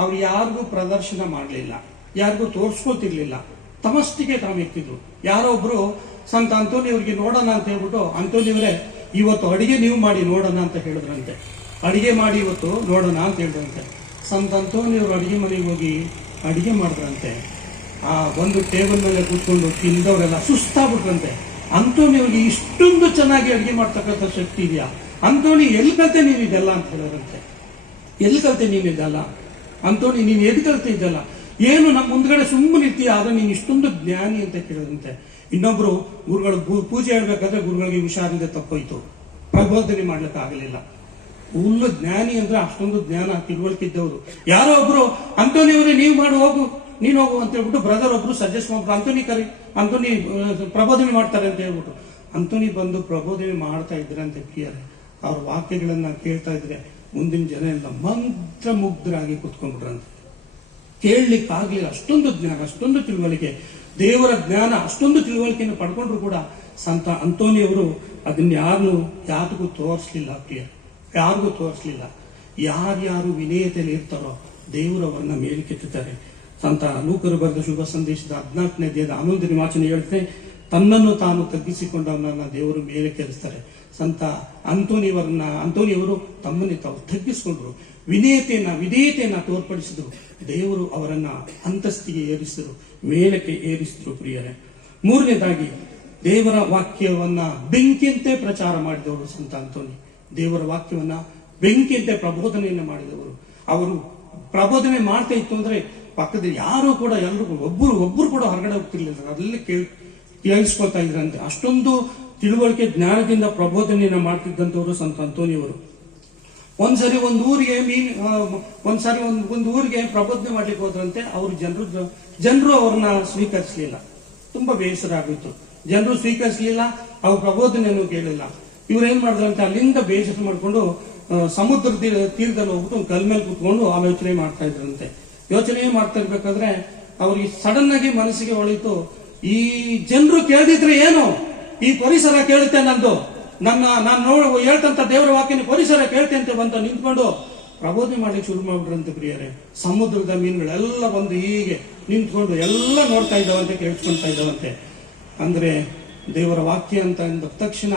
ಅವ್ರು ಯಾರಿಗೂ ಪ್ರದರ್ಶನ ಮಾಡಲಿಲ್ಲ, ಯಾರಿಗೂ ತೋರಿಸ್ಕೊತಿರ್ಲಿಲ್ಲ, ತಮಷ್ಟಿಗೆ ತಾವಿರ್ತಿದ್ರು. ಯಾರೋ ಒಬ್ರು ಸಂತ ಅಂತೋನಿ ಅವ್ರಿಗೆ ನೋಡೋಣ ಅಂತ ಹೇಳ್ಬಿಟ್ಟು, ಅಂತೋನಿಯವರೇ ಇವತ್ತು ಅಡಿಗೆ ನೀವು ಮಾಡಿ ನೋಡೋಣ ಅಂತ ಹೇಳಿದ್ರಂತೆ. ಅಡಿಗೆ ಮಾಡಿ ಇವತ್ತು ನೋಡೋಣ ಅಂತ ಹೇಳಿದ್ರಂತೆ. ಸಂತ ಅಂತೋನಿಯವರು ಅಡಿಗೆ ಮನೆಗೆ ಹೋಗಿ ಅಡಿಗೆ ಮಾಡಿದ್ರಂತೆ. ಆ ಒಂದು ಟೇಬಲ್ ಮೇಲೆ ಕೂತ್ಕೊಂಡು ತಿಂದವರೆಲ್ಲ ಸುಸ್ತಾಗ್ಬಿಟ್ರಂತೆ. ಅಂತೋನಿಯವ್ರಿಗೆ ಇಷ್ಟೊಂದು ಚೆನ್ನಾಗಿ ಅಡಿಗೆ ಮಾಡ್ತಕ್ಕಂಥ ಶಕ್ತಿ ಇದೆಯಾ, ಅಂತೋನಿ ಎಲ್ಲಿ ಕಲ್ತೆ ನೀನು ಇದೆಲ್ಲ ಅಂತ ಹೇಳಿದ್ರಂತೆ. ಎಲ್ಲಿ ಕಲ್ತೆ ನೀನು ಇದೆಲ್ಲ ಅಂತೋನಿ, ನೀನು ಎಲ್ಲಿ ಕಲ್ತೆ ಇದೆಲ್ಲ, ಏನು ನಮ್ಮ ಮುಂದ್ಗಡೆ ಸುಮ್ಮನೆ ಇರ್ತೀಯ, ಆದ್ರೆ ನೀನು ಇಷ್ಟೊಂದು ಜ್ಞಾನಿ ಅಂತ ಕೇಳಿದಂತೆ. ಇನ್ನೊಬ್ರು ಗುರುಗಳು ಪೂಜೆ ಹೇಳ್ಬೇಕಾದ್ರೆ ಗುರುಗಳಿಗೆ ಹುಷಾರಿಂದ ತಪ್ಪೋಯ್ತು, ಪ್ರಬೋಧನೆ ಮಾಡ್ಲಿಕ್ಕೆ ಆಗಲಿಲ್ಲ. ಫುಲ್ಲು ಜ್ಞಾನಿ ಅಂದ್ರೆ ಅಷ್ಟೊಂದು ಜ್ಞಾನ ತಿಳುವಳಿಕೆ ಇದ್ದವರು. ಯಾರೋ ಒಬ್ರು ಅಂತೋನಿಯವರೇ ನೀವು ಮಾಡಿ ಹೋಗು, ನೀನು ಹೋಗು ಅಂತ ಹೇಳ್ಬಿಟ್ಟು ಬ್ರದರ್ ಒಬ್ರು ಸಜೆಸ್ಟ್ ಮಾಡ್ಬಿಟ್ಟು ಅಂತೋನಿ ಕರಿ, ಅಂತೋನಿ ಪ್ರಬೋಧನೆ ಮಾಡ್ತಾರೆ ಅಂತ ಹೇಳ್ಬಿಟ್ಟು ಅಂತೋನಿ ಬಂದು ಪ್ರಬೋಧನೆ ಮಾಡ್ತಾ ಇದ್ರಂತೆ. ಪ್ರಿಯರೇ, ಅವ್ರ ವಾಕ್ಯಗಳನ್ನ ಕೇಳ್ತಾ ಇದ್ರೆ ಮುಂದಿನ ಜನ ಎಲ್ಲ ಮಂತ್ರ ಮುಗ್ಧರಾಗಿ ಕುತ್ಕೊಂಡ್ಬಿಟ್ರಂತೆ. ಕೇಳಲಿಕ್ಕಾಗ್ಲಿಲ್ಲ, ಅಷ್ಟೊಂದು ಜ್ಞಾನ, ಅಷ್ಟೊಂದು ತಿಳುವಳಿಕೆ, ದೇವರ ಜ್ಞಾನ, ಅಷ್ಟೊಂದು ತಿಳುವಳಿಕೆಯನ್ನು ಪಡ್ಕೊಂಡ್ರು ಕೂಡ ಸಂತ ಅಂತೋನಿಯವರು ಅದನ್ನ ಯಾರಿಗೂ ತೋರಿಸ್ಲಿಲ್ಲ. ಪ್ರಿಯ, ಯಾರಿಗೂ ತೋರಿಸ್ಲಿಲ್ಲ. ಯಾರ್ಯಾರು ವಿನಯತೆಯಲ್ಲಿ ಇರ್ತಾರೋ ದೇವರವರನ್ನ ಮೇಲಕ್ಕೆತ್ತಾರೆ. ಸಂತ ಲೂಕರು ಬರೆದ ಶುಭ ಸಂದೇಶದ 14ನೇ ಅಧ್ಯಾಯದ 11ನೇ ವಾಚನ ಹೇಳ್ತಾರೆ, ತನ್ನನ್ನು ತಾನು ತಗ್ಗಿಸಿಕೊಂಡವನನ್ನ ದೇವರು ಮೇಲೆ ಕೆರಿಸ್ತಾರೆ. ಸಂತ ಅಂತೋನಿಯವರು ತಮ್ಮನ್ನೇ ತಾವು ತಗ್ಗಿಸಿಕೊಂಡ್ರು, ವಿಧೇಯತೆಯನ್ನ ತೋರ್ಪಡಿಸಿದ್ರು. ದೇವರು ಅವರನ್ನ ಅಂತಸ್ತಿಗೆ ಏರಿಸಿದ್ರು, ಮೇಲಕ್ಕೆ ಏರಿಸಿದ್ರು. ಪ್ರಿಯರೇ, ಮೂರನೇದಾಗಿ ದೇವರ ವಾಕ್ಯವನ್ನ ಬೆಂಕಿಯಂತೆ ಪ್ರಚಾರ ಮಾಡಿದವರು ಸಂತ ಅಂತೋನಿ. ದೇವರ ವಾಕ್ಯವನ್ನ ಬೆಂಕಿಯಂತೆ ಪ್ರಬೋಧನೆಯನ್ನ ಮಾಡಿದವರು. ಅವರು ಪ್ರಬೋಧನೆ ಮಾಡ್ತಾ ಇತ್ತು ಅಂದ್ರೆ ಪಕ್ಕದಲ್ಲಿ ಯಾರು ಕೂಡ, ಎಲ್ರಿಗೂ ಒಬ್ಬರು ಕೂಡ ಹೊರಗಡೆ ಹೋಗ್ತಿರ್ಲಿಲ್ಲ, ಅದರಲ್ಲಿ ಕೇಳಿಸ್ಕೊಳ್ತಾ ಇದ್ರಂತೆ. ಅಷ್ಟೊಂದು ತಿಳುವಳಿಕೆ ಜ್ಞಾನದಿಂದ ಪ್ರಬೋಧನೆಯನ್ನ ಮಾಡ್ತಿದ್ದಂಥವ್ರು ಸಂತ ಅಂತೋನಿಯವರು. ಒಂದ್ಸರಿ ಒಂದು ಊರಿಗೆ ಪ್ರಬೋಧನೆ ಮಾಡ್ಲಿಕ್ಕೆ ಹೋದ್ರಂತೆ. ಅವರು ಜನರು ಅವ್ರನ್ನ ಸ್ವೀಕರಿಸಲಿಲ್ಲ. ತುಂಬಾ ಬೇಸರ ಆಗಿತ್ತು. ಜನರು ಸ್ವೀಕರಿಸಲಿಲ್ಲ, ಅವ್ರ ಪ್ರಬೋಧನೆಯನ್ನು ಕೇಳಿಲ್ಲ. ಇವ್ರು ಏನ್ ಮಾಡಿದ್ರಂತೆ, ಅಲ್ಲಿಂದ ಬೇಸರ ಮಾಡ್ಕೊಂಡು ಸಮುದ್ರ ತೀರದಲ್ಲಿ ಹೋಗ್ಬಿಟ್ಟು ಒಂದು ಕಲ್ ಮೇಲೆ ಕೂತ್ಕೊಂಡು ಆಲೋಚನೆ ಮಾಡ್ತಾ ಇದ್ರಂತೆ. ಯೋಚನೆ ಮಾಡ್ತಾ ಇರ್ಬೇಕಾದ್ರೆ ಅವ್ರಿಗೆ ಸಡನ್ ಆಗಿ ಮನಸ್ಸಿಗೆ ಹೊಳಿತು, ಈ ಜನರು ಕೇಳಿದ್ರೆ ಏನು, ಈ ಪರಿಸರ ಕೇಳುತ್ತೆ, ನಾನು ಹೇಳ್ತಂತ ದೇವರ ವಾಕ್ಯನ ಪರಿಸರ ಕೇಳ್ತೆ ಅಂತ ಬಂತ ನಿಂತ್ಕೊಂಡು ಪ್ರಬೋಧನೆ ಮಾಡ್ಲಿಕ್ಕೆ ಶುರು ಮಾಡ್ಬಿಟ್ರಂತೆ. ಪ್ರಿಯರೇ, ಸಮುದ್ರದ ಮೀನುಗಳೆಲ್ಲ ಬಂದು ಹೀಗೆ ನಿಂತ್ಕೊಂಡು ಎಲ್ಲ ನೋಡ್ತಾ ಇದ್ದಾವಂತೆ, ಕೇಳಿಸ್ಕೊಳ್ತಾ ಇದ್ದಾವಂತೆ. ಅಂದ್ರೆ ದೇವರ ವಾಕ್ಯ ಅಂತ ಅಂದ ತಕ್ಷಣ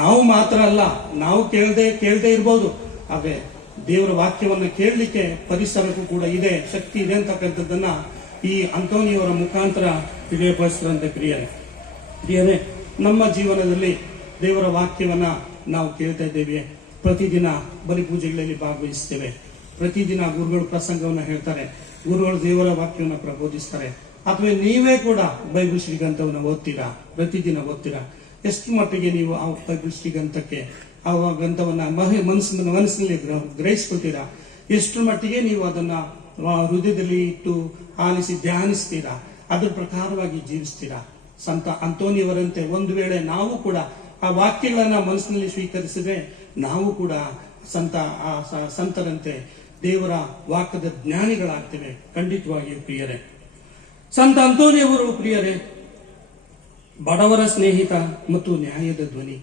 ನಾವು ಮಾತ್ರ ಅಲ್ಲ, ನಾವು ಕೇಳದೆ ಇರ್ಬೋದು, ಆದ್ರೆ ದೇವರ ವಾಕ್ಯವನ್ನ ಕೇಳಲಿಕ್ಕೆ ಪರಿಸರಕ್ಕೂ ಕೂಡ ಇದೆ, ಶಕ್ತಿ ಇದೆ ಅಂತಕ್ಕಂಥದ್ದನ್ನ ಈ ಅಂತೋನಿಯವರ ಮುಖಾಂತರ ತಿಳಿಯಪಡಿಸಿದ್ರಂತೆ. ಪ್ರಿಯರೇ, ನಮ್ಮ ಜೀವನದಲ್ಲಿ ದೇವರ ವಾಕ್ಯವನ್ನ ನಾವು ಕೇಳ್ತಾ ಇದ್ದೇವೆ. ಪ್ರತಿದಿನ ಬಲಿ ಪೂಜೆಗಳಲ್ಲಿ ಭಾಗವಹಿಸ್ತೇವೆ. ಪ್ರತಿದಿನ ಗುರುಗಳು ಪ್ರಸಂಗವನ್ನ ಹೇಳ್ತಾರೆ, ಗುರುಗಳು ದೇವರ ವಾಕ್ಯವನ್ನ ಪ್ರಬೋಧಿಸ್ತಾರೆ. ಅಥವಾ ನೀವೇ ಕೂಡ ಬೈಬಲ್ ಶ್ರೀಗಂಧವನ್ನ ಓದ್ತೀರಾ, ಪ್ರತಿದಿನ ಓದ್ತೀರಾ. ಎಷ್ಟು ಮಟ್ಟಿಗೆ ನೀವು ಆ ಬೈಬಲ್ ಶ್ರೀಗಂಧಕ್ಕೆ ಆ ಗ್ರಂಥವನ್ನ ಮನಸ್ಸಿನಲ್ಲಿ ಗ್ರಹಿಸ್ಕೊಳ್ತೀರಾ? ಎಷ್ಟು ಮಟ್ಟಿಗೆ ನೀವು ಅದನ್ನ ಹೃದಯದಲ್ಲಿ ಇಟ್ಟು ಆಲಿಸಿ ಧ್ಯಾನಿಸ್ತೀರಾ? ಅದ್ರ ಪ್ರಕಾರವಾಗಿ ಜೀವಿಸ್ತೀರಾ? ಸಂತ ಅಂತೋನಿಯವರಂತೆ ಒಂದು ವೇಳೆ ನಾವು ಕೂಡ ಆ ವಾಕ್ಯಗಳನ್ನ ಮನಸ್ಸಿನಲ್ಲಿ ಸ್ವೀಕರಿಸಿದ್ರೆ ನಾವು ಕೂಡ ಸಂತರಂತೆ ದೇವರ ವಾಕ್ಯದ ಜ್ಞಾನಿಗಳಾಗ್ತೇವೆ. ಖಂಡಿತವಾಗಿಯೂ ಪ್ರಿಯರೇ, ಸಂತ ಅಂತೋನಿಯವರು ಪ್ರಿಯರೇ ಬಡವರ ಸ್ನೇಹಿತ ಮತ್ತು ನ್ಯಾಯದ ಧ್ವನಿ.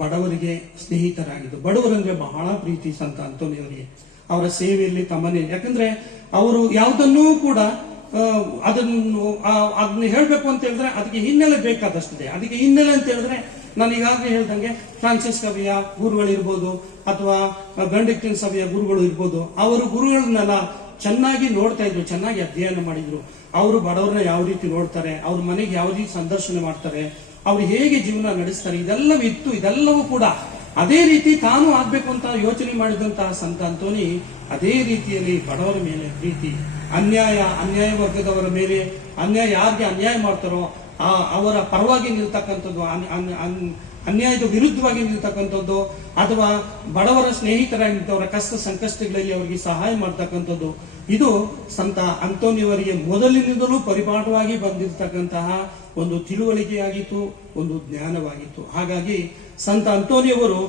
ಬಡವರಿಗೆ ಸ್ನೇಹಿತರಾಗಿದ್ದು, ಬಡವರಂದ್ರೆ ಬಹಳ ಪ್ರೀತಿ ಸಂತ ಅಂತೋನಿಯವರಿಗೆ. ಅವರ ಸೇವೆಯಲ್ಲಿ ತಮ್ಮನೇ, ಯಾಕಂದ್ರೆ ಅವರು ಯಾವುದನ್ನೂ ಕೂಡ ಅದನ್ನ ಹೇಳ್ಬೇಕು ಅಂತ ಹೇಳಿದ್ರೆ ಅದಕ್ಕೆ ಹಿನ್ನೆಲೆ ಬೇಕಾದಷ್ಟಿದೆ. ಅದಕ್ಕೆ ಹಿನ್ನೆಲೆ ಅಂತ ಹೇಳಿದ್ರೆ ನಾನು ಈಗಾಗಲೇ ಹೇಳ್ದಂಗೆ ಫ್ರಾನ್ಸಿಸ್ ಸಭೆಯ ಗುರುಗಳಿರ್ಬೋದು ಅಥವಾ ಬೆನೆಡಿಕ್ಟಿನ್ ಸಭೆಯ ಗುರುಗಳು ಇರ್ಬೋದು, ಅವರು ಗುರುಗಳನ್ನೆಲ್ಲ ಚೆನ್ನಾಗಿ ನೋಡ್ತಾ ಇದ್ರು, ಚೆನ್ನಾಗಿ ಅಧ್ಯಯನ ಮಾಡಿದ್ರು. ಅವರು ಬಡವರನ್ನ ಯಾವ ರೀತಿ ನೋಡ್ತಾರೆ, ಅವ್ರ ಮನೆಗೆ ಯಾವ ರೀತಿ ಸಂದರ್ಶನ ಮಾಡ್ತಾರೆ, ಅವ್ರು ಹೇಗೆ ಜೀವನ ನಡೆಸ್ತಾರೆ, ಇದೆಲ್ಲವೂ ಇತ್ತು. ಇದೆಲ್ಲವೂ ಕೂಡ ಅದೇ ರೀತಿ ತಾನು ಆಗ್ಬೇಕು ಅಂತ ಯೋಚನೆ ಮಾಡಿದಂತಹ ಸಂತ ಅಂತೋನಿ ಅದೇ ರೀತಿಯಲ್ಲಿ ಬಡವರ ಮೇಲೆ ಪ್ರೀತಿ, ಅನ್ಯಾಯ ವರ್ಗದವರ ಮೇಲೆ, ಯಾರಿಗೆ ಅನ್ಯಾಯ ಮಾಡ್ತಾರೋ ಅವರ ಪರವಾಗಿ ನಿಲ್ತಕ್ಕಂಥದ್ದು, ಅನ್ಯಾಯದ ವಿರುದ್ಧವಾಗಿ ನಿಲ್ತಕ್ಕಂಥದ್ದು, ಅಥವಾ ಬಡವರ ಸ್ನೇಹಿತರಾಗಿದ್ದವರ ಕಷ್ಟ ಸಂಕಷ್ಟಗಳಲ್ಲಿ ಅವರಿಗೆ ಸಹಾಯ ಮಾಡ್ತಕ್ಕಂಥದ್ದು, ಇದು ಸಂತ ಅಂತೋನಿಯವರಿಗೆ ಮೊದಲಿನಿಂದಲೂ ಪರಿಪಾಠವಾಗಿ ಬಂದಿರತಕ್ಕಂತಹ ಒಂದು ತಿಳುವಳಿಕೆಯಾಗಿತ್ತು, ಒಂದು ಜ್ಞಾನವಾಗಿತ್ತು. ಹಾಗಾಗಿ ಸಂತ ಅಂತೋನಿಯವರು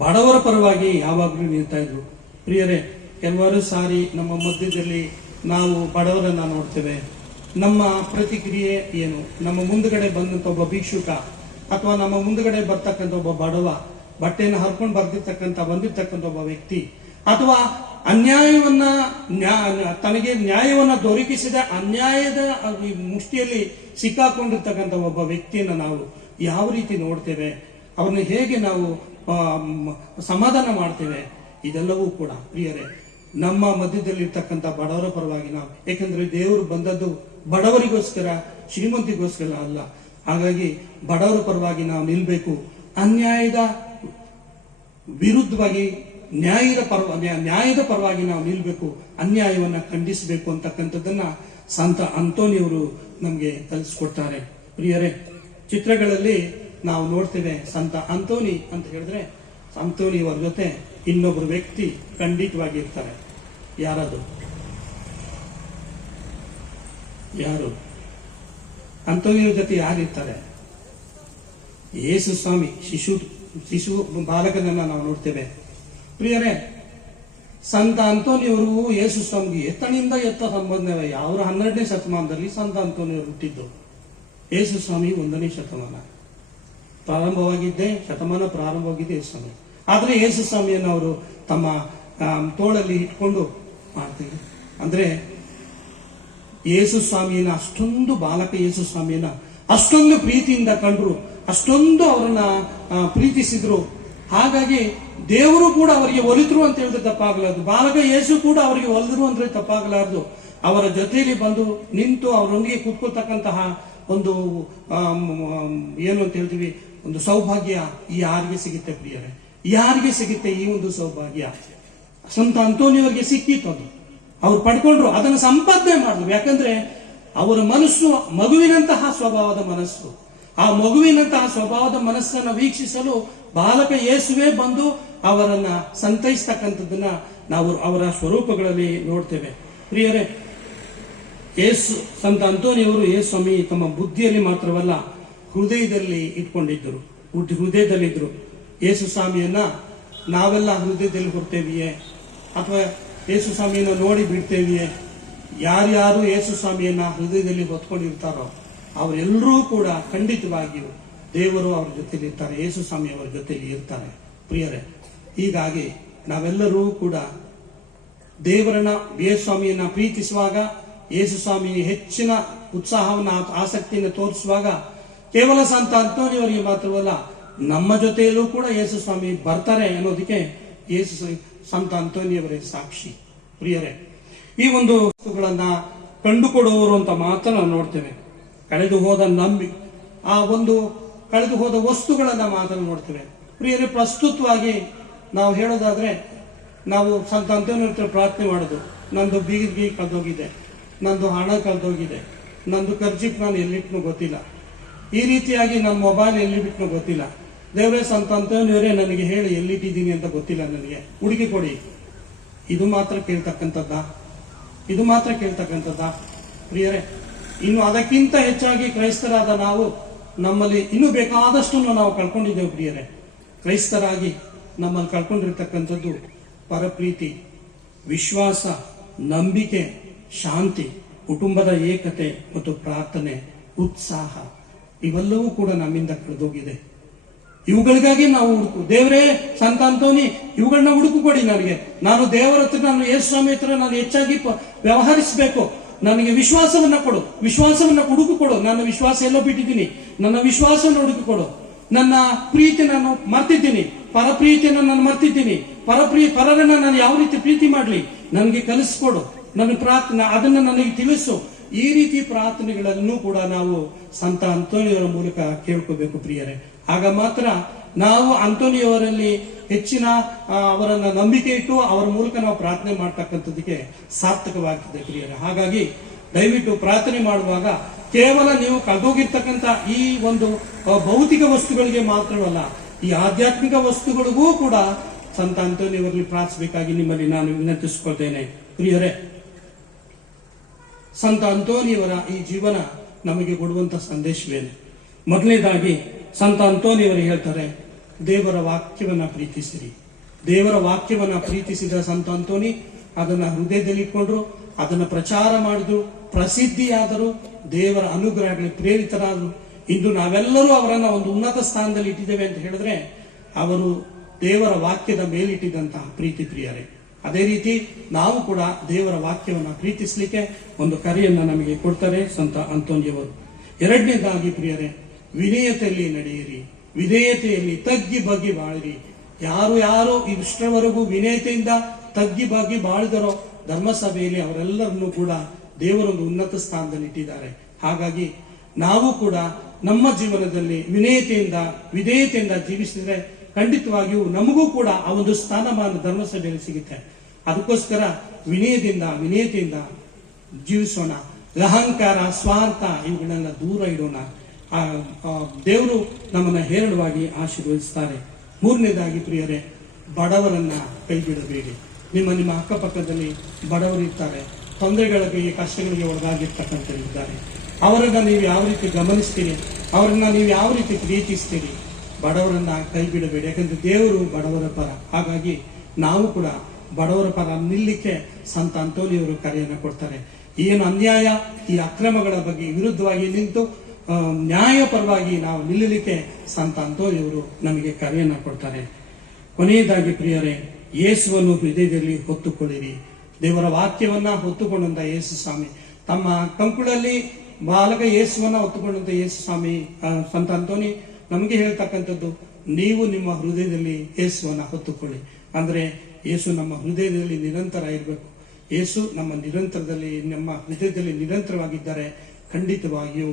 ಬಡವರ ಪರವಾಗಿ ಯಾವಾಗಲೂ ನಿಲ್ತಾ ಇದ್ರು. ಪ್ರಿಯರೇ, ಕೆಲವಾರು ಸಾರಿ ನಮ್ಮ ಮಧ್ಯದಲ್ಲಿ ನಾವು ಬಡವರನ್ನ ನೋಡ್ತೇವೆ. ನಮ್ಮ ಪ್ರತಿಕ್ರಿಯೆ ಏನು? ನಮ್ಮ ಮುಂದುಗಡೆ ಬಂದಂತ ಒಬ್ಬ ಭಿಕ್ಷುಕ ಅಥವಾ ನಮ್ಮ ಮುಂದುಗಡೆ ಬರ್ತಕ್ಕಂಥ ಒಬ್ಬ ಬಡವ, ಬಟ್ಟೆಯನ್ನು ಹರ್ಕೊಂಡು ಬಂದಿರ್ತಕ್ಕಂಥ ಒಬ್ಬ ವ್ಯಕ್ತಿ, ಅಥವಾ ಅನ್ಯಾಯವನ್ನ ತನಗೆ ನ್ಯಾಯವನ್ನ ದೊರಕಿಸಿದ ಅನ್ಯಾಯದ ಮುಷ್ಟಿಯಲ್ಲಿ ಸಿಕ್ಕಾಕೊಂಡಿರ್ತಕ್ಕಂಥ ಒಬ್ಬ ವ್ಯಕ್ತಿಯನ್ನ ನಾವು ಯಾವ ರೀತಿ ನೋಡ್ತೇವೆ, ಅವ್ರನ್ನ ಹೇಗೆ ನಾವು ಸಮಾಧಾನ ಮಾಡ್ತೇವೆ, ಇದೆಲ್ಲವೂ ಕೂಡ ಪ್ರಿಯರೇ ನಮ್ಮ ಮಧ್ಯದಲ್ಲಿರ್ತಕ್ಕಂಥ ಬಡವರ ಪರವಾಗಿ ನಾವು, ಯಾಕಂದ್ರೆ ದೇವರು ಬಂದದ್ದು ಬಡವರಿಗೋಸ್ಕರ ಶ್ರೀಮಂತಿಗೋಸ್ಕರ ಅಲ್ಲ. ಹಾಗಾಗಿ ಬಡವರ ಪರವಾಗಿ ನಾವು ನಿಲ್ಬೇಕು, ಅನ್ಯಾಯದ ವಿರುದ್ಧವಾಗಿ ನ್ಯಾಯದ ಪರವಾಗಿ ನಾವು ನಿಲ್ಬೇಕು, ಅನ್ಯಾಯವನ್ನ ಖಂಡಿಸಬೇಕು ಅಂತಕ್ಕಂಥದ್ದನ್ನ ಸಂತ ಅಂತೋನಿಯವರು ನಮ್ಗೆ ಕಲಿಸ್ಕೊಡ್ತಾರೆ. ಪ್ರಿಯರೇ, ಚಿತ್ರಗಳಲ್ಲಿ ನಾವು ನೋಡ್ತೇವೆ ಸಂತ ಅಂತೋನಿ ಅಂತ ಹೇಳಿದ್ರೆ ಅಂತೋನಿಯವರ ಜೊತೆ ಇನ್ನೊಬ್ಬರು ವ್ಯಕ್ತಿ ಖಂಡಿತವಾಗಿ ಇರ್ತಾರೆ. ಯಾರು ಅಂತೋನಿಯವರ ಜೊತೆ ಯಾರಿರ್ತಾರೆ? ಯೇಸು ಸ್ವಾಮಿ ಶಿಶು ಬಾಲಕನನ್ನ ನಾವು ನೋಡ್ತೇವೆ. ಪ್ರಿಯರೇ, ಸಂತ ಅಂತೋನಿಯವರು ಯೇಸು ಸ್ವಾಮಿಗೆ ಎತ್ತನಿಂದ ಎತ್ತ ಸಂಬಂಧವೇ. ಅವರ 12ನೇ ಶತಮಾನದಲ್ಲಿ ಸಂತ ಅಂತೋನಿಯವರು ಹುಟ್ಟಿದ್ದು. ಯೇಸು ಸ್ವಾಮಿ 1ನೇ ಶತಮಾನ ಪ್ರಾರಂಭವಾಗಿದ್ದೆ ಯೇಸು ಸ್ವಾಮಿ. ಆದ್ರೆ ಯೇಸು ಸ್ವಾಮಿಯನ್ನು ಅವರು ತಮ್ಮ ತೋಳಲ್ಲಿ ಇಟ್ಕೊಂಡು ಮಾಡ್ತೀವಿ. ಅಂದ್ರೆ ಯೇಸು ಸ್ವಾಮಿಯನ್ನ ಅಷ್ಟೊಂದು ಬಾಲಕ ಯೇಸು ಸ್ವಾಮಿಯನ್ನ ಅಷ್ಟೊಂದು ಪ್ರೀತಿಯಿಂದ ಕಂಡ್ರು, ಅಷ್ಟೊಂದು ಅವರನ್ನ ಪ್ರೀತಿಸಿದ್ರು. ಹಾಗಾಗಿ ದೇವರು ಕೂಡ ಅವರಿಗೆ ಒಲಿದ್ರು ಅಂತ ಹೇಳಿದ್ರೆ ತಪ್ಪಾಗಲಾರದು, ಬಾಲಕ ಯೇಸು ಕೂಡ ಅವರಿಗೆ ಒಲಿದ್ರು ಅಂದ್ರೆ ತಪ್ಪಾಗಲಾರದು. ಅವರ ಜೊತೆಯಲ್ಲಿ ಬಂದು ನಿಂತು ಅವರೊಂದಿಗೆ ಕೂತ್ಕೊಳ್ತಕ್ಕಂತಹ ಒಂದು ಏನು ಅಂತ ಹೇಳ್ತೀವಿ, ಒಂದು ಸೌಭಾಗ್ಯ ಯಾರಿಗೆ ಸಿಗುತ್ತೆ ಪ್ರಿಯರೇ? ಯಾರಿಗೆ ಸಿಗುತ್ತೆ ಈ ಒಂದು ಸೌಭಾಗ್ಯ? ಸಂತ ಅಂತೋನಿಯವರಿಗೆ ಸಿಕ್ಕಿತ್ತು, ಅದು ಅವ್ರು ಪಡ್ಕೊಂಡ್ರು, ಅದನ್ನು ಸಂಪಾದನೆ ಮಾಡಿದ್ರು. ಯಾಕಂದ್ರೆ ಅವರ ಮನಸ್ಸು ಮಗುವಿನಂತಹ ಸ್ವಭಾವದ ಮನಸ್ಸು. ಆ ಮಗುವಿನಂತಹ ಸ್ವಭಾವದ ಮನಸ್ಸನ್ನು ವೀಕ್ಷಿಸಲು ಬಾಲಕ ಯೇಸುವೆ ಬಂದು ಅವರನ್ನ ಸಂತೈಸ್ತಕ್ಕಂಥದ್ದನ್ನ ನಾವು ಅವರ ಸ್ವರೂಪಗಳಲ್ಲಿ ನೋಡ್ತೇವೆ. ಪ್ರಿಯರೇ, ಸಂತ ಅಂತೋನಿಯವರು ಯೇಸು ಸ್ವಾಮಿ ತಮ್ಮ ಬುದ್ಧಿಯಲ್ಲಿ ಮಾತ್ರವಲ್ಲ ಹೃದಯದಲ್ಲಿ ಇಟ್ಕೊಂಡಿದ್ದರು, ಹೃದಯದಲ್ಲಿದ್ರು. ಯೇಸು ಸ್ವಾಮಿಯನ್ನ ನಾವೆಲ್ಲ ಹೃದಯದಲ್ಲಿ ಹೊರ್ತೇವಿಯೇ ಅಥವಾ ಯೇಸು ಸ್ವಾಮಿಯನ್ನ ನೋಡಿ ಬಿಡ್ತೇವಿಯೇ? ಯಾರ್ಯಾರು ಯೇಸು ಸ್ವಾಮಿಯನ್ನ ಹೃದಯದಲ್ಲಿ ಹೊತ್ಕೊಂಡಿರ್ತಾರೋ ಅವರೆಲ್ಲರೂ ಕೂಡ ಖಂಡಿತವಾಗಿಯೂ ದೇವರು ಅವರ ಜೊತೆಲಿ ಇರ್ತಾರೆ, ಯೇಸು ಸ್ವಾಮಿ ಅವರ ಜೊತೆಲಿ ಇರ್ತಾರೆ. ಪ್ರಿಯರೇ, ಹೀಗಾಗಿ ನಾವೆಲ್ಲರೂ ಕೂಡ ದೇವರನ್ನ ಯೇಸು ಸ್ವಾಮಿಯನ್ನ ಪ್ರೀತಿಸುವಾಗ, ಯೇಸು ಸ್ವಾಮಿ ಹೆಚ್ಚಿನ ಉತ್ಸಾಹವನ್ನ ಆಸಕ್ತಿಯನ್ನು ತೋರಿಸುವಾಗ ಕೇವಲ ಸಂತ ಅಂತೋನಿಯವರಿಗೆ ಮಾತ್ರವಲ್ಲ ನಮ್ಮ ಜೊತೆಯಲ್ಲೂ ಕೂಡ ಯೇಸು ಸ್ವಾಮಿ ಬರ್ತಾರೆ ಅನ್ನೋದಕ್ಕೆ ಸಂತ ಅಂತೋನಿಯವರೇ ಸಾಕ್ಷಿ. ಪ್ರಿಯರೇ, ಈ ಒಂದು ವಸ್ತುಗಳನ್ನ ಕಂಡುಕೊಡುವವರು ಅಂತ ಮಾತ್ರ ನಾವು ನೋಡ್ತೇವೆ. ಕಳೆದು ಹೋದ ವಸ್ತುಗಳನ್ನ ಮಾತ್ರ ನೋಡ್ತೇವೆ. ಪ್ರಿಯರೇ, ಪ್ರಸ್ತುತವಾಗಿ ನಾವು ಹೇಳೋದಾದ್ರೆ ನಾವು ಸಂತ ಅಂತೋನಿಯವರ ಹತ್ರ ಪ್ರಾರ್ಥನೆ ಮಾಡೋದು, ನಂದು ಬೀಗಿ ಕಳೆದೋಗಿದೆ, ನಂದು ಹಣ ಕಳೆದೋಗಿದೆ, ನಂದು ಕರ್ಜಿಪ್ ನಾನು ಎಲ್ಲಿಟ್ನೂ ಗೊತ್ತಿಲ್ಲ, ಈ ರೀತಿಯಾಗಿ ನನ್ನ ಮೊಬೈಲ್ ಎಲ್ಲಿ ಬಿಟ್ನೋ ಗೊತ್ತಿಲ್ಲ, ದೇವರೇ ಸಂತ ಅಂತೋನಿಯವರೇ ನನಗೆ ಹೇಳಿ ಎಲ್ಲಿಟ್ಟಿದ್ದೀನಿ ಅಂತ ಗೊತ್ತಿಲ್ಲ, ನನಗೆ ಹುಡುಕಿ ಕೊಡಿ. ಇದು ಮಾತ್ರ ಕೇಳ್ತಕ್ಕಂಥದ್ದ ಪ್ರಿಯರೇ? ಇನ್ನು ಅದಕ್ಕಿಂತ ಹೆಚ್ಚಾಗಿ ಕ್ರೈಸ್ತರಾದ ನಾವು ನಮ್ಮಲ್ಲಿ ಇನ್ನೂ ಬೇಕಾದಷ್ಟನ್ನು ನಾವು ಕಳ್ಕೊಂಡಿದ್ದೇವೆ ಪ್ರಿಯರೇ. ಕ್ರೈಸ್ತರಾಗಿ ನಮ್ಮಲ್ಲಿ ಕಳ್ಕೊಂಡಿರ್ತಕ್ಕಂಥದ್ದು ಪರಪ್ರೀತಿ, ವಿಶ್ವಾಸ, ನಂಬಿಕೆ, ಶಾಂತಿ, ಕುಟುಂಬದ ಏಕತೆ ಮತ್ತು ಪ್ರಾರ್ಥನೆ, ಉತ್ಸಾಹ, ಇವೆಲ್ಲವೂ ಕೂಡ ನಮ್ಮಿಂದ ಕಳೆದೋಗಿದೆ. ಇವುಗಳಿಗಾಗಿ ನಾವು ದೇವರೇ ಸಂತ ಅಂತೋನಿ ಇವುಗಳನ್ನ ಹುಡುಕು ಕೊಡಿ ನನಗೆ. ನಾನು ದೇವರ ಹತ್ರ, ನಾನು ಯೇಸು ಸ್ವಾಮಿ ಹತ್ರ ನಾನು ಹೆಚ್ಚಾಗಿ ವ್ಯವಹರಿಸಬೇಕು. ನನಗೆ ವಿಶ್ವಾಸವನ್ನ ಕೊಡು, ವಿಶ್ವಾಸವನ್ನ ಹುಡುಕು ಕೊಡು. ನನ್ನ ವಿಶ್ವಾಸ ಎಲ್ಲೋ ಬಿಟ್ಟಿದ್ದೀನಿ, ನನ್ನ ವಿಶ್ವಾಸವನ್ನು ಹುಡುಕು ಕೊಡು. ನನ್ನ ಪ್ರೀತಿ ನಾನು ಮರ್ತಿದ್ದೀನಿ, ಪರಪ್ರೀತಿಯನ್ನು ನಾನು ಮರ್ತಿದ್ದೀನಿ. ಪರರನ್ನ ನಾನು ಯಾವ ರೀತಿ ಪ್ರೀತಿ ಮಾಡ್ಲಿ ನನಗೆ ಕಲಿಸ್ಕೊಡು, ನನ್ನ ಪ್ರಾರ್ಥನೆ ಅದನ್ನ ನನಗೆ ತಿಳಿಸು. ಈ ರೀತಿ ಪ್ರಾರ್ಥನೆಗಳನ್ನು ಕೂಡ ನಾವು ಸಂತ ಅಂತೋನಿಯವರ ಮೂಲಕ ಕೇಳ್ಕೋಬೇಕು ಪ್ರಿಯರೇ. ಆಗ ಮಾತ್ರ ನಾವು ಅಂತೋನಿಯವರಲ್ಲಿ ಹೆಚ್ಚಿನ ಅವರನ್ನ ನಂಬಿಕೆ ಇಟ್ಟು ಅವರ ಮೂಲಕ ನಾವು ಪ್ರಾರ್ಥನೆ ಮಾಡ್ತಕ್ಕಂಥದ್ದಕ್ಕೆ ಸಾರ್ಥಕವಾಗ್ತದೆ ಪ್ರಿಯರೇ. ಹಾಗಾಗಿ ದಯವಿಟ್ಟು ಪ್ರಾರ್ಥನೆ ಮಾಡುವಾಗ ಕೇವಲ ನೀವು ಕಳೆದೋಗಿರ್ತಕ್ಕಂಥ ಈ ಒಂದು ಭೌತಿಕ ವಸ್ತುಗಳಿಗೆ ಮಾತ್ರವಲ್ಲ, ಈ ಆಧ್ಯಾತ್ಮಿಕ ವಸ್ತುಗಳಿಗೂ ಕೂಡ ಸಂತ ಅಂತೋನಿಯವರಲ್ಲಿ ಪ್ರಾರ್ಥಿಸಬೇಕಾಗಿ ನಿಮ್ಮಲ್ಲಿ ನಾನು ವಿನಂತಿಸಿಕೊಳ್ತೇನೆ ಪ್ರಿಯರೇ. ಸಂತ ಅಂತೋನಿಯವರ ಈ ಜೀವನ ನಮಗೆ ಕೊಡುವಂತ ಸಂದೇಶವೇನು? ಮೊದಲನೇದಾಗಿ ಸಂತ ಅಂತೋನಿಯವರು ಹೇಳ್ತಾರೆ, ದೇವರ ವಾಕ್ಯವನ್ನ ಪ್ರೀತಿಸಿರಿ. ದೇವರ ವಾಕ್ಯವನ್ನ ಪ್ರೀತಿಸಿದ ಸಂತ ಅಂತೋನಿ ಅದನ್ನ ಹೃದಯದಲ್ಲಿ ಇಟ್ಕೊಂಡ್ರು, ಅದನ್ನ ಪ್ರಚಾರ ಮಾಡಿದ್ರು, ಪ್ರಸಿದ್ಧಿಯಾದರು, ದೇವರ ಅನುಗ್ರಹಗಳಿಗೆ ಪ್ರೇರಿತರಾದರು. ಇಂದು ನಾವೆಲ್ಲರೂ ಅವರನ್ನ ಒಂದು ಉನ್ನತ ಸ್ಥಾನದಲ್ಲಿ ಇಟ್ಟಿದ್ದೇವೆ ಅಂತ ಹೇಳಿದ್ರೆ ಅವರು ದೇವರ ವಾಕ್ಯದ ಮೇಲಿಟ್ಟಿದ್ದಂತಹ ಪ್ರೀತಿ ಪ್ರಿಯರೇ. ಅದೇ ರೀತಿ ನಾವು ಕೂಡ ದೇವರ ವಾಕ್ಯವನ್ನು ಪ್ರೀತಿಸಲಿಕ್ಕೆ ಒಂದು ಕರೆಯನ್ನ ನಮಗೆ ಕೊಡ್ತಾರೆ ಸಂತ ಅಂತೋನಿಯವರು. ಎರಡನೇದಾಗಿ ಪ್ರಿಯರೇ, ವಿನಯತೆಯಲ್ಲಿ ನಡೆಯಿರಿ, ವಿಧೇಯತೆಯಲ್ಲಿ ತಗ್ಗಿ ಬಗ್ಗಿ ಬಾಳಿರಿ. ಯಾರು ಇಷ್ಟರವರೆಗೂ ವಿನಯತೆಯಿಂದ ತಗ್ಗಿ ಬಗ್ಗಿ ಬಾಳಿದರೋ ಧರ್ಮಸಭೆಯಲ್ಲಿ ಅವರೆಲ್ಲರನ್ನೂ ಕೂಡ ದೇವರೊಂದು ಉನ್ನತ ಸ್ಥಾನದಲ್ಲಿ ಇಟ್ಟಿದ್ದಾರೆ. ಹಾಗಾಗಿ ನಾವು ಕೂಡ ನಮ್ಮ ಜೀವನದಲ್ಲಿ ವಿಧೇಯತೆಯಿಂದ ಜೀವಿಸಿದ್ರೆ ಖಂಡಿತವಾಗಿಯೂ ನಮಗೂ ಕೂಡ ಆ ಒಂದು ಸ್ಥಾನಮಾನ ಧರ್ಮಸಭೆಯಲ್ಲಿ ಸಿಗುತ್ತೆ. ಅದಕ್ಕೋಸ್ಕರ ವಿನಯತೆಯಿಂದ ಜೀವಿಸೋಣ. ಅಹಂಕಾರ, ಸ್ವಾರ್ಥ ಇವುಗಳನ್ನ ದೂರ ಇಡೋಣ. ದೇವರು ನಮ್ಮನ್ನ ಹೇರಳವಾಗಿ ಆಶೀರ್ವದಿಸ್ತಾರೆ. ಮೂರನೇದಾಗಿ ಪ್ರಿಯರೇ, ಬಡವರನ್ನ ಕೈ ಬಿಡಬೇಡಿ. ನಿಮ್ಮ ಅಕ್ಕಪಕ್ಕದಲ್ಲಿ ಬಡವರು ಇರ್ತಾರೆ, ತೊಂದರೆಗಳಿಗೆ, ಕಷ್ಟಗಳಿಗೆ ಒಳಗಾಗಿರ್ತಕ್ಕಂಥವ್ರಿದ್ದಾರೆ. ಅವರನ್ನ ನೀವು ಯಾವ ರೀತಿ ಗಮನಿಸ್ತೀರಿ, ಅವರನ್ನ ನೀವು ಯಾವ ರೀತಿ ಪ್ರೀತಿಸ್ತೀರಿ? ಬಡವರನ್ನ ಕೈ ಬಿಡಬೇಡಿ, ಯಾಕಂದ್ರೆ ದೇವರು ಬಡವರ ಪರ. ಹಾಗಾಗಿ ನಾವು ಕೂಡ ಬಡವರ ಪರ ನಿಲ್ಲಿಕ್ಕೆ ಸಂತ ಅಂತೋನಿಯವರು ಕರೆಯನ್ನು ಕೊಡ್ತಾರೆ. ಏನು ಅನ್ಯಾಯ, ಈ ಅಕ್ರಮಗಳ ಬಗ್ಗೆ ವಿರುದ್ಧವಾಗಿ ನಿಂತು ನ್ಯಾಯ ಪರವಾಗಿ ನಾವು ನಿಲ್ಲಲಿಕ್ಕೆ ಸಂತ ಅಂತೋನಿಯವರು ನಮಗೆ ಕರೆಯನ್ನ ಕೊಡ್ತಾರೆ. ಕೊನೆಯದಾಗಿ ಪ್ರಿಯರೇ, ಯೇಸುವನ್ನು ಹೃದಯದಲ್ಲಿ ಹೊತ್ತುಕೊಳ್ಳಿರಿ. ದೇವರ ವಾಕ್ಯವನ್ನ ಹೊತ್ತುಕೊಂಡಂತ ಯೇಸು ಸ್ವಾಮಿ ತಮ್ಮ ಕಂಕುಳಲ್ಲಿ ಬಾಲಕ ಯೇಸುವನ್ನ ಹೊತ್ತುಕೊಂಡಂತ ಯೇಸು ಸ್ವಾಮಿ ಸಂತ ಅಂತೋನಿ ನಮಗೆ ಹೇಳ್ತಕ್ಕಂಥದ್ದು, ನೀವು ನಿಮ್ಮ ಹೃದಯದಲ್ಲಿ ಯೇಸುವನ್ನ ಹೊತ್ತುಕೊಳ್ಳಿ. ಅಂದ್ರೆ ಯೇಸು ನಮ್ಮ ಹೃದಯದಲ್ಲಿ ನಿರಂತರ ಇರಬೇಕು. ಯೇಸು ನಮ್ಮ ಹೃದಯದಲ್ಲಿ ನಿರಂತರವಾಗಿದ್ದರೆ ಖಂಡಿತವಾಗಿಯೂ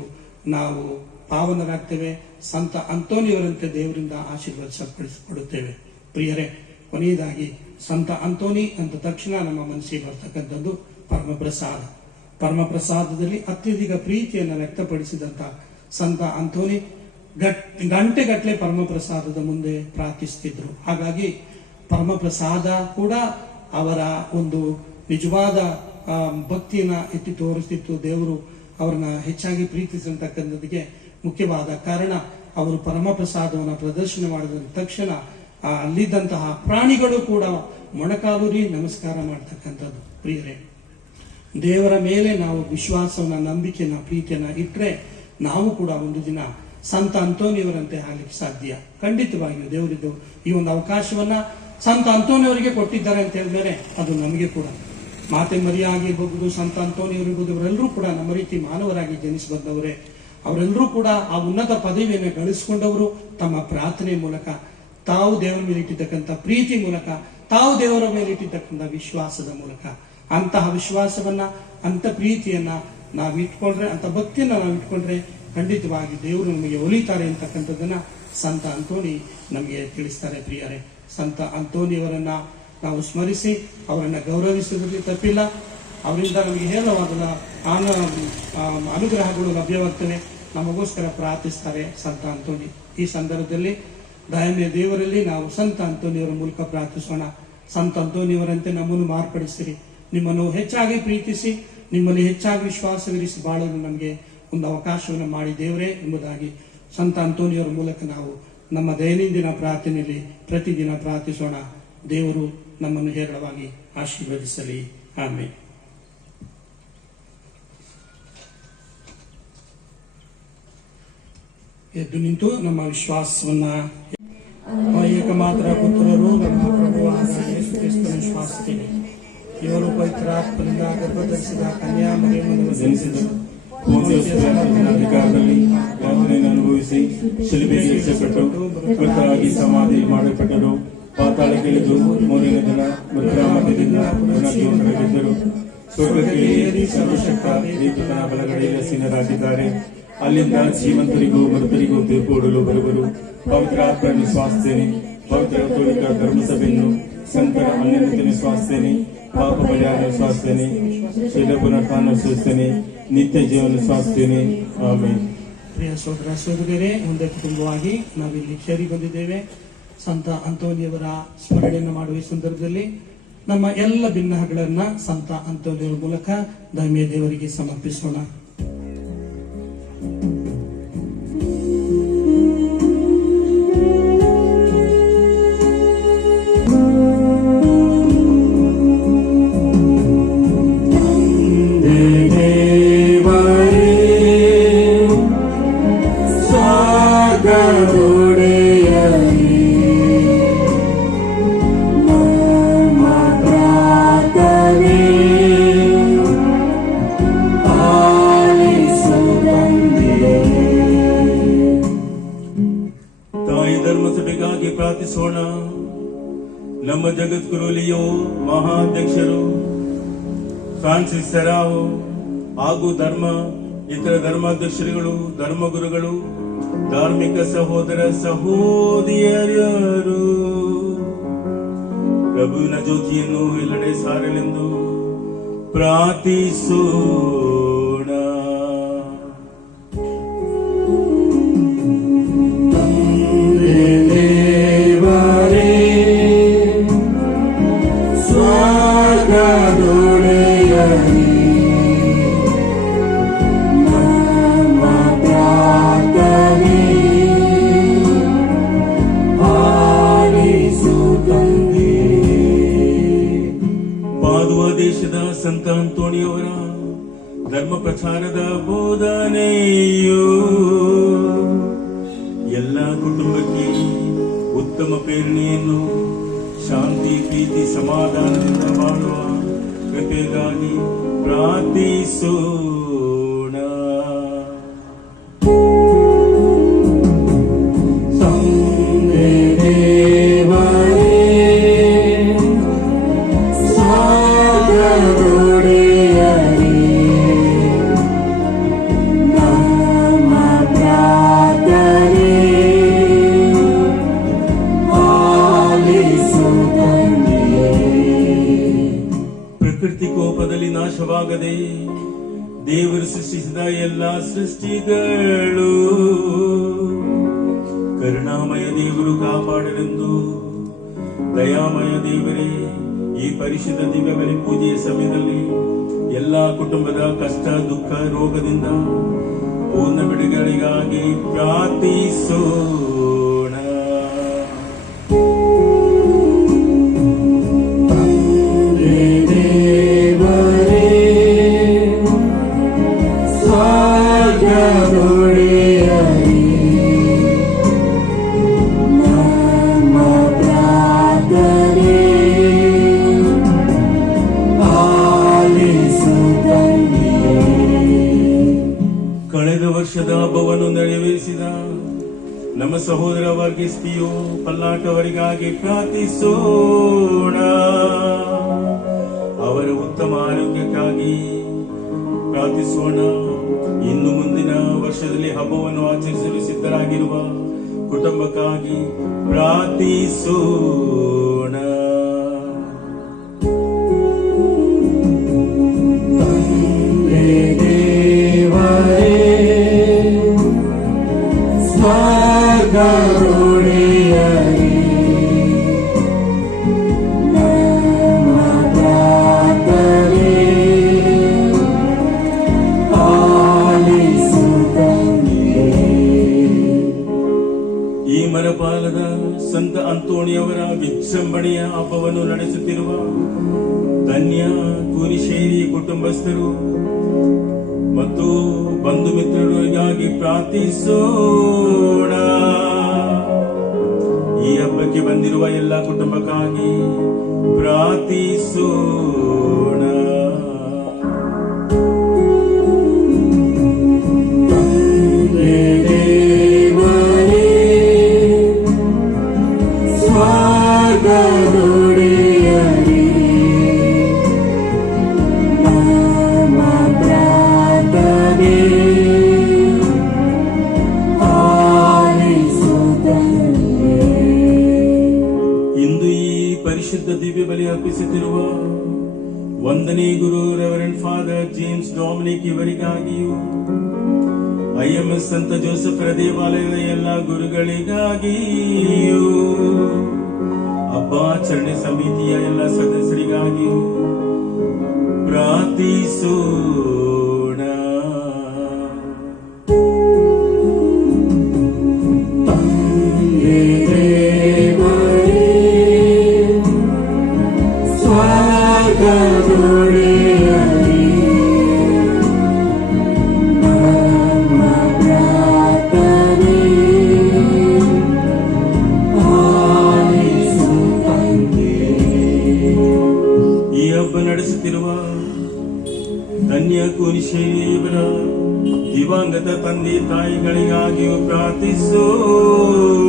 ನಾವು ಪಾವನರಾಗ್ತೇವೆ. ಸಂತ ಅಂತೋನಿಯವರಂತೆ ದೇವರಿಂದ ಆಶೀರ್ವಾದಿಸಲ್ಪಡಿಸಿಕೊಡುತ್ತೇವೆ. ಪ್ರಿಯರೇ, ಕೊನೆಯದಾಗಿ ಸಂತ ಅಂತೋನಿ ಅಂತ ತಕ್ಷಣ ನಮ್ಮ ಮನಸ್ಸಿಗೆ ಬರ್ತಕ್ಕಂಥದ್ದು ಪರಮಪ್ರಸಾದ. ಪರಮಪ್ರಸಾದದಲ್ಲಿ ಅತ್ಯಧಿಕ ಪ್ರೀತಿಯನ್ನು ವ್ಯಕ್ತಪಡಿಸಿದಂತ ಸಂತ ಅಂತೋನಿ ಗಂಟೆಗಟ್ಟಲೆ ಪರಮಪ್ರಸಾದದ ಮುಂದೆ ಪ್ರಾರ್ಥಿಸುತ್ತಿದ್ರು. ಹಾಗಾಗಿ ಪರಮಪ್ರಸಾದ ಕೂಡ ಅವರ ಒಂದು ನಿಜವಾದ ಭಕ್ತಿಯನ್ನ ಎತ್ತಿ ತೋರಿಸ್ತಿತ್ತು. ದೇವರು ಅವ್ರನ್ನ ಹೆಚ್ಚಾಗಿ ಪ್ರೀತಿಸತಕ್ಕಂಥದಕ್ಕೆ ಮುಖ್ಯವಾದ ಕಾರಣ, ಅವರು ಪರಮಪ್ರಸಾದವನ್ನು ಪ್ರದರ್ಶನ ಮಾಡಿದ ತಕ್ಷಣ ಅಲ್ಲಿದ್ದಂತಹ ಪ್ರಾಣಿಗಳು ಕೂಡ ಮೊಣಕಾಲೂರಿ ನಮಸ್ಕಾರ ಮಾಡ್ತಕ್ಕಂಥದ್ದು. ಪ್ರಿಯರೇ, ದೇವರ ಮೇಲೆ ನಾವು ವಿಶ್ವಾಸವನ್ನ, ನಂಬಿಕೆಯನ್ನ, ಪ್ರೀತಿಯನ್ನ ಇಟ್ಟರೆ ನಾವು ಕೂಡ ಒಂದು ದಿನ ಸಂತ ಅಂತೋನಿಯವರಂತೆ ಆಗ್ಲಿಕ್ಕೆ ಸಾಧ್ಯ. ಖಂಡಿತವಾಗಿಯೂ ದೇವರಿದ್ದು ಈ ಒಂದು ಅವಕಾಶವನ್ನ ಸಂತ ಅಂತೋನಿಯವರಿಗೆ ಕೊಟ್ಟಿದ್ದಾರೆ ಅಂತ ಹೇಳಿದ್ರೆ ಅದು ನಮಗೆ ಕೂಡ, ಮಾತೆ ಮರಿಯ ಆಗಿರ್ಬಹುದು, ಸಂತ ಅಂತೋನಿಯವರಿರ್ಬೋದು, ಇವರೆಲ್ಲರೂ ಕೂಡ ನಮ್ಮ ರೀತಿ ಮಾನವರಾಗಿ ಜನಿಸಿ ಬಂದವರೇ. ಅವರೆಲ್ಲರೂ ಕೂಡ ಆ ಉನ್ನತ ಪದವಿಯನ್ನು ಗಳಿಸಿಕೊಂಡವರು ತಮ್ಮ ಪ್ರಾರ್ಥನೆ ಮೂಲಕ, ತಾವು ದೇವರ ಮೇಲೆ ಇಟ್ಟಿರ್ತಕ್ಕಂಥ ಪ್ರೀತಿ ಮೂಲಕ, ತಾವು ದೇವರ ಮೇಲೆ ಇಟ್ಟಿರ್ತಕ್ಕಂಥ ವಿಶ್ವಾಸದ ಮೂಲಕ. ಅಂತಹ ವಿಶ್ವಾಸವನ್ನ, ಅಂತ ಪ್ರೀತಿಯನ್ನ ನಾವು ಇಟ್ಕೊಂಡ್ರೆ, ಅಂತ ಭಕ್ತಿಯನ್ನ ನಾವು ಇಟ್ಕೊಂಡ್ರೆ ಖಂಡಿತವಾಗಿ ದೇವರು ನಮಗೆ ಒಲಿತಾರೆ ಅಂತಕ್ಕಂಥದ್ದನ್ನ ಸಂತ ಅಂತೋನಿ ನಮಗೆ ತಿಳಿಸ್ತಾರೆ. ಪ್ರಿಯರೇ, ಸಂತ ಅಂತೋನಿಯವರನ್ನ ನಾವು ಸ್ಮರಿಸಿ ಅವರನ್ನ ಗೌರವಿಸುವುದರಲ್ಲಿ ತಪ್ಪಿಲ್ಲ. ಅವರಿಂದ ನಮಗೆ ಹೇರಳವಾದ ಅನುಗ್ರಹಗಳು ಲಭ್ಯವಾಗ್ತವೆ. ನಮಗೋಸ್ಕರ ಪ್ರಾರ್ಥಿಸ್ತಾರೆ ಸಂತ ಅಂತೋನಿ. ಈ ಸಂದರ್ಭದಲ್ಲಿ ದಯಮೆ ದೇವರಲ್ಲಿ ನಾವು ಸಂತ ಅಂತೋನಿಯವರ ಮೂಲಕ ಪ್ರಾರ್ಥಿಸೋಣ. ಸಂತ ಅಂತೋನಿಯವರಂತೆ ನಮ್ಮನ್ನು ಮಾರ್ಪಡಿಸಿರಿ, ನಿಮ್ಮನ್ನು ಹೆಚ್ಚಾಗಿ ಪ್ರೀತಿಸಿ, ನಿಮ್ಮಲ್ಲಿ ಹೆಚ್ಚಾಗಿ ವಿಶ್ವಾಸವಿರಿಸಿ ಬಾಳಲು ನಮಗೆ ಒಂದು ಅವಕಾಶವನ್ನು ಮಾಡಿ ದೇವರೇ ಎಂಬುದಾಗಿ ಸಂತ ಅಂತೋನಿಯವರ ಮೂಲಕ ನಾವು ನಮ್ಮ ದೈನಂದಿನ ಪ್ರಾರ್ಥನೆಯಲ್ಲಿ ಪ್ರತಿದಿನ ಪ್ರಾರ್ಥಿಸೋಣ. ದೇವರು ನಮ್ಮನ್ನು ಹೇರಳವಾಗಿ ಆಶೀರ್ವದಿಸಲಿ. ಆಮೇಲೆ ಎದ್ದು ನಿಂತು ನಮ್ಮ ವಿಶ್ವಾಸವನ್ನ, ಏಕಮಾತ್ರ ಪುತ್ರರು ನಮ್ಮ ಪ್ರಭುವಾದ ಯೇಸು ಕ್ರಿಸ್ತನ ವಿಶ್ವಾಸದಲ್ಲಿ ಇವರು ಪವಿತ್ರಾತ್ಮದಿಂದ ಗರ್ಭಧರಿಸಿದ ಕನ್ಯಾ ಮರಿಯಮ್ಮನನ್ನು ಜನಿಸಿದರು. ಅಧಿಕಾರದಲ್ಲಿ ಯಾತನೆಯನ್ನು ಅನುಭವಿಸಿ ಶಿಲುಬೆಗೆ ಇಳಿಸಲ್ಪಟ್ಟು ಮೃತರಾಗಿ ಸಮಾಧಿ ಮಾಡಲ್ಪಟ್ಟರು. ಪಾತಾಳಕ್ಕಿಳಿದು ಮೂರನೇ ದಿನ ಮೃತರ ಮಧ್ಯದಿಂದ ಪುನಃ ಜೀವನರಾಗಿದ್ದರು. ಸ್ವರ್ಗಕ್ಕೆ ಏರಿ ಸರ್ವಶಕ್ತ ದೇವನ ಬಲಗಡೆಯಲ್ಲಿ ಆಸೀನರಾಗಿದ್ದಾರೆ. ಅಲ್ಲಿಂದ ಜೀವಂತರಿಗೂ ಮೃತರಿಗೂ ತೀರ್ಪು ಕೊಡಲು ಬರುವರು. ಪವಿತ್ರಾತ್ಮ ವಿಶ್ವಾಸಿಸುತ್ತೇನೆ, ಪವಿತ್ರ ಕಥೋಲಿಕ ಧರ್ಮಸಭೆಯನ್ನು, ಸಂತರ ಅನ್ಯನತೆ ವಿಶ್ವಾಸಿಸುತ್ತೇನೆ, ಪಾಪ ಪರಿಹಾರ ವಿಶ್ವಾಸಿಸುತ್ತೇನೆ, ಶರೀರ ಪುನರುತ್ಥಾನ ವಿಶ್ವಾಸಿಸುತ್ತೇನೆ, ನಿತ್ಯ ಜೀವನ ವಿಶ್ವಾಸಿಸುತ್ತೇನೆ. ಆಮೇಲೆ ಪ್ರಿಯ ಸಹೋದರ ಸಹೋದರಿಯರೇ, ಒಂದೇ ಕುಟುಂಬವಾಗಿ ನಾವಿಲ್ಲಿ ಸೇರಿ ಬಂದಿದ್ದೇವೆ. ಸಂತ ಅಂತೋನಿಯವರ ಸ್ಮರಣೆಯನ್ನು ಮಾಡುವ ಈ ಸಂದರ್ಭದಲ್ಲಿ ನಮ್ಮ ಎಲ್ಲ ಭಿನ್ನಗಳನ್ನ ಸಂತ ಅಂತೋನಿಯವರ ಮೂಲಕ ಧರ್ಮೀಯ ದೇವರಿಗೆ ಸಮರ್ಪಿಸೋಣ. Gaudeya, Mama Bra. ಶುಕ್ರುಲಿಯೋ ಮಹಾಧ್ಯಕ್ಷರು, Francis Serrao ಹಾಗೂ ಇತರ ಧರ್ಮಾಧ್ಯಕ್ಷರುಗಳು, ಧರ್ಮಗುರುಗಳು, ಧಾರ್ಮಿಕ ಸಹೋದರ ಸಹೋದರಿಯರು, ಪ್ರಭುವಿನ ಜ್ಯೋತಿಯನ್ನು ಎಲ್ಲೆಡೆ ಸಾರಲೆಂದು ಪ್ರಾರ್ಥಿಸೋಣ. ದೇಶದ ಸಂತ ಅಂತೋಣಿಯವರ ಧರ್ಮ ಪ್ರಚಾರದ ಬೋಧನೆಯು ಎಲ್ಲ ಕುಟುಂಬಕ್ಕೆ ಉತ್ತಮ ಪ್ರೇರಣೆಯನ್ನು, ಶಾಂತಿ, ಪ್ರೀತಿ, ಸಮಾಧಾನದಿಂದ ಬಾಳುವ ಕೃಪೆಗಾಗಿ ಪ್ರಾರ್ಥಿಸೋಣ. ಪ್ರಕೃತಿ ಕೋಪದಲ್ಲಿ ನಾಶವಾಗದೆ ದೇವರು ಸೃಷ್ಟಿಸಿದ ಎಲ್ಲ ಸೃಷ್ಟಿಗಳು ಕರುಣಾಮಯ ದೇವರು ಕಾಪಾಡಲೆಂದು ದಯಾಮಯ ದೇವರೇ, ಈ ಪರಿಶುದ್ಧ ದಿವ್ಯ ಬಲಿ ಪೂಜೆಯ ಸಮಯದಲ್ಲಿ ಎಲ್ಲಾ ಕುಟುಂಬದ ಕಷ್ಟ, ದುಃಖ, ರೋಗದಿಂದ ಪೂರ್ಣ ಬಿಡುಗಡೆಗಾಗಿ ಪ್ರಾರ್ಥಿಸೋಣ. ಕಳೆದ ವರ್ಷದ ಹಬ್ಬವನ್ನು ನೆರವೇರಿಸಿದ ನಮ್ಮ ಸಹೋದರ ವರ್ಗೀಸ್ ಪಿಯು ಪಲ್ಲಾಟ್ ಅವರಿಗಾಗಿ ಪ್ರಾರ್ಥಿಸೋಣ. ಅವರ ಉತ್ತಮ ಆರೋಗ್ಯಕ್ಕಾಗಿ ಪ್ರಾರ್ಥಿಸೋಣ. ಇನ್ನು ಮುಂದಿನ ವರ್ಷದಲ್ಲಿ ಹಬ್ಬವನ್ನು ಆಚರಿಸಲು ಸಿದ್ಧರಾಗಿರುವ ಕುಟುಂಬಕ್ಕಾಗಿ ಪ್ರಾರ್ಥಿಸೋಣ. ಈ ಮರಪಾಲದ ಸಂತ ಅಂತೋಣಿಯವರ ವಿಜೃಂಭಣೆಯ ಹಬ್ಬವನ್ನು ನಡೆಸುತ್ತಿರುವ ಧನ್ಯ ಕೂರಿಶೇರಿ ಕುಟುಂಬಸ್ಥರು ಮತ್ತು ಬಂಧು ಮಿತ್ರರಿಗಾಗಿ ಪ್ರಾರ್ಥಿಸೋಣ. ಈ ಹಬ್ಬಕ್ಕೆ ಬಂದಿರುವ ಎಲ್ಲ ಕುಟುಂಬಕ್ಕಾಗಿ ಪ್ರಾರ್ಥಿಸೋಣ. ಇಂದು ಈ ಪರಿಶುದ್ಧ ದಿವ್ಯ ಬಲಿ ಅರ್ಪಿಸುತ್ತಿರುವ ವಂದನೆ ಗುರು ರೆವರೆಂಡ್ ಫಾದರ್ ಜೇಮ್ಸ್ ಡೊಮಿನಿಕ್ ಇವರಿಗಾಗಿಯೂ, IMS ಸಂತ ಜೋಸೆಫರ ದೇವಾಲಯದ ಎಲ್ಲ ಗುರುಗಳಿಗಾಗಿಯೂ, ಹಬ್ಬಾಚರಣೆ ಸಮಿತಿಯ ಎಲ್ಲ ಸದಸ್ಯರಿಗಾಗಿಯೂ ಪ್ರಾರ್ಥಿಸೋಣ. ಈ ಹಬ್ಬ ನಡೆಸುತ್ತಿರುವ ಧನ್ಯ ಕೂರಿಶೇರಿಯವರ ದಿವಂಗತ ತಂದೆ ತಾಯಿಗಳಿಗಾಗಿಯೂ ಪ್ರಾರ್ಥಿಸೋಣ.